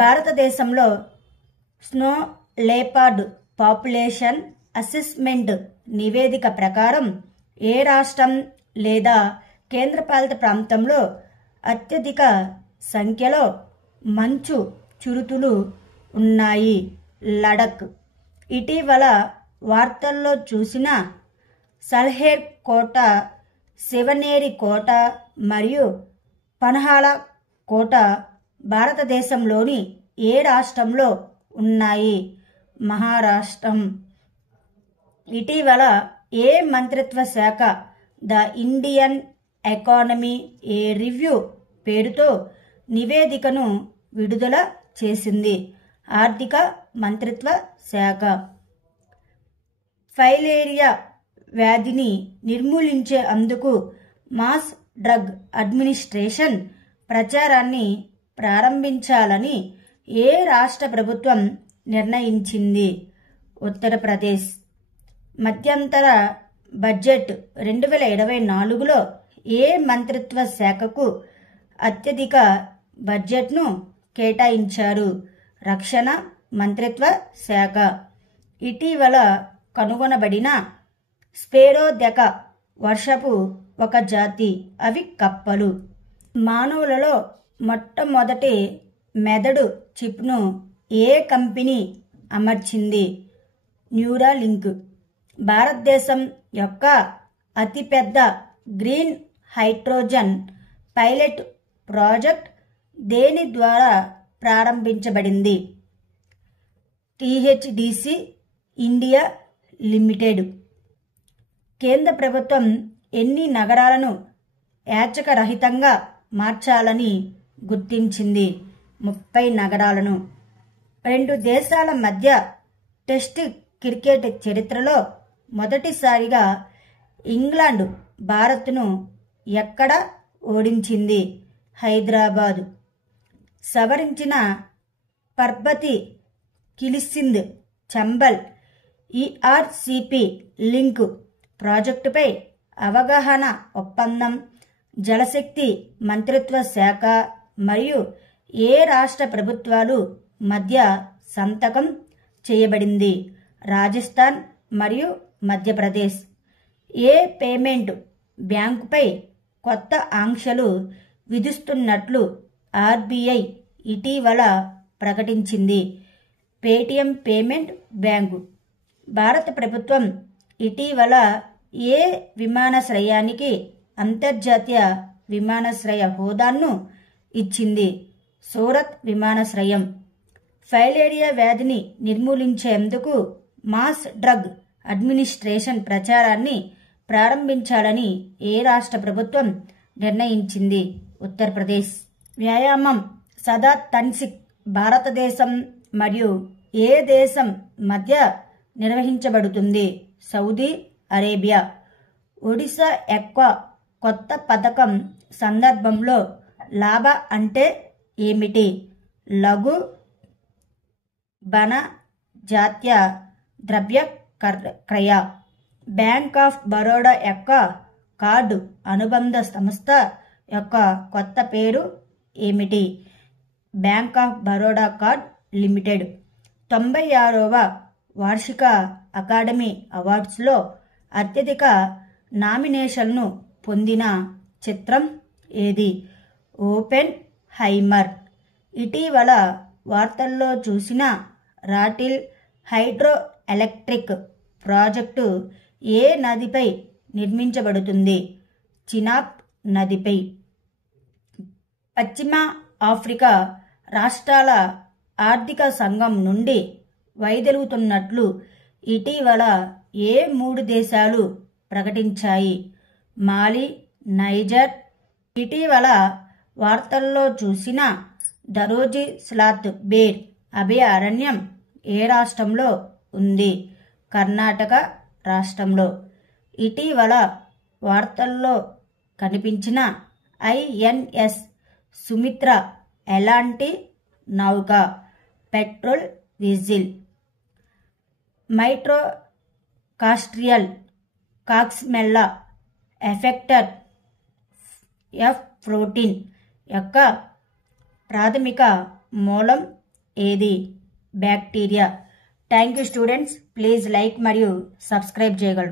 భారతదేశంలో snow లేపర్డ్ population assessment నివేదిక ప్రకారం ఏ రాష్ట్రం లేదా కేంద్రపాలిత ప్రాంతంలో అత్యధిక సంఖ్యలో మంచు చిరుతలు ఉన్నాయి? లడఖ్. ఇటీవల వార్తల్లో చూసిన సల్హేర్ కోట, శివనేరి కోట మరియు పన్హాలా కోట భారతదేశంలోని ఏ రాష్ట్రంలో ఉన్నాయి? మహారాష్ట్రం. ఇటీవల ఏ మంత్రిత్వ శాఖ the Indian economy A review పేరుతో నివేదికను విడుదల చేసింది? ఆర్థిక మంత్రిత్వ శాఖ. ఫైలేరియా వ్యాధిని నిర్మూలించే అందుకు మాస్ డ్రగ్ అడ్మినిస్ట్రేషన్ ప్రచారాన్ని ప్రారంభించాలని ఏ రాష్ట్ర ప్రభుత్వం నిర్ణయించింది? ఉత్తరప్రదేశ్. మధ్యంతర బడ్జెట్ 2024లో ఏ మంత్రిత్వ శాఖకు అత్యధిక బడ్జెట్ను కేటాయించారు? రక్షణ మంత్రిత్వ శాఖ. ఇటీవల కనుగొనబడిన స్పేరోదెక వర్షపు ఒక జాతి. అవి కప్పలు. మానవులలో మొట్టమొదటి మెదడు చిప్ను ఏ కంపెనీ అమర్చింది? న్యూరాలింక్. భారతదేశం యొక్క అతిపెద్ద గ్రీన్ హైడ్రోజన్ పైలట్ ప్రాజెక్ట్ దేని ద్వారా ప్రారంభించబడింది? టీహెచ్డీసీ ఇండియా లిమిటెడ్. కేంద్ర ప్రభుత్వం ఎన్ని నగరాలను యాచకరహితంగా మార్చాలని గుర్తించింది? 30 నగరాలను. 2 దేశాల మధ్య టెస్ట్ క్రికెట్ చరిత్రలో మొదటిసారిగా ఇంగ్లాండ్ భారత్ను ఎక్కడ ఓడించింది? హైదరాబాద్. సవరించిన పర్బతి కిలిసింద్ చంబల్ ఈఆర్సీపీ లింక్ ప్రాజెక్టుపై అవగాహన ఒప్పందం జలశక్తి మంత్రిత్వ శాఖ మరియు ఏ రాష్ట్ర ప్రభుత్వాలు మధ్య సంతకం చేయబడింది? రాజస్థాన్ మరియు మధ్యప్రదేశ్. ఏ పేమెంట్ బ్యాంకుపై కొత్త ఆంక్షలు విధిస్తున్నట్లు ఆర్బీఐ ఇటీవల ప్రకటించింది? Paytm payment bank. భారత ప్రభుత్వం ఇటీవల ఏ విమానాశ్రయానికి అంతర్జాతీయ విమానాశ్రయ హోదాను ఇచ్చింది? సూరత్ విమానాశ్రయం. ఫైలేరియా వ్యాధిని నిర్మూలించేందుకు మాస్ డ్రగ్ అడ్మినిస్ట్రేషన్ ప్రచారాన్ని ప్రారంభించాలని ఏ రాష్ట్ర ప్రభుత్వం నిర్ణయించింది? ఉత్తరప్రదేశ్. వ్యాయామం సదా తన్సిక్ భారతదేశం మరియు ఏ దేశం మధ్య నిర్వహించబడుతుంది? Saudi Arabia. ఒడిశా ఎక్వా కొత్త పథకం సందర్భంలో లాభ అంటే ఏమిటి? లఘు బన జాత్య ద్రవ్య క్రయ. బ్యాంక్ ఆఫ్ బరోడా యొక్క కార్డు అనుబంధ సంస్థ యొక్క కొత్త పేరు ఏమిటి? Bank of Baroda card limited. 96వ వార్షిక అకాడమీ అవార్డ్స్లో అత్యధిక నామినేషన్ను పొందిన చిత్రం ఏది? Oppenheimer. ఇటీవల వార్తల్లో చూసిన రాటిల్ హైడ్రో ఎలక్ట్రిక్ ప్రాజెక్టు ఏ నదిపై నిర్మించబడుతుంది? చినాబ్ నదిపై. పశ్చిమ ఆఫ్రికా రాష్ట్రాల ఆర్థిక సంఘం నుండి వైదొలుగుతున్నట్లు ఇటీవల ఏ 3 దేశాలు ప్రకటించాయి? మాలి, నైజర్. ఇటీవల వార్తల్లో చూసిన దరోజీ స్లాత్ బేర్ అభయారణ్యం ఏ రాష్ట్రంలో ఉంది? కర్ణాటక రాష్ట్రంలో. ఇటీవల వార్తల్లో కనిపించిన ఐఎన్ఎస్ సుమిత్ర ఎలాంటి నౌక? Patrol vessel. Mitochondrial Coxiella effector F protein యొక్క ప్రాథమిక మూలం ఏది? Bacteria. Thank you students. Please like మరియు సబ్స్క్రైబ్ చేయగలరు.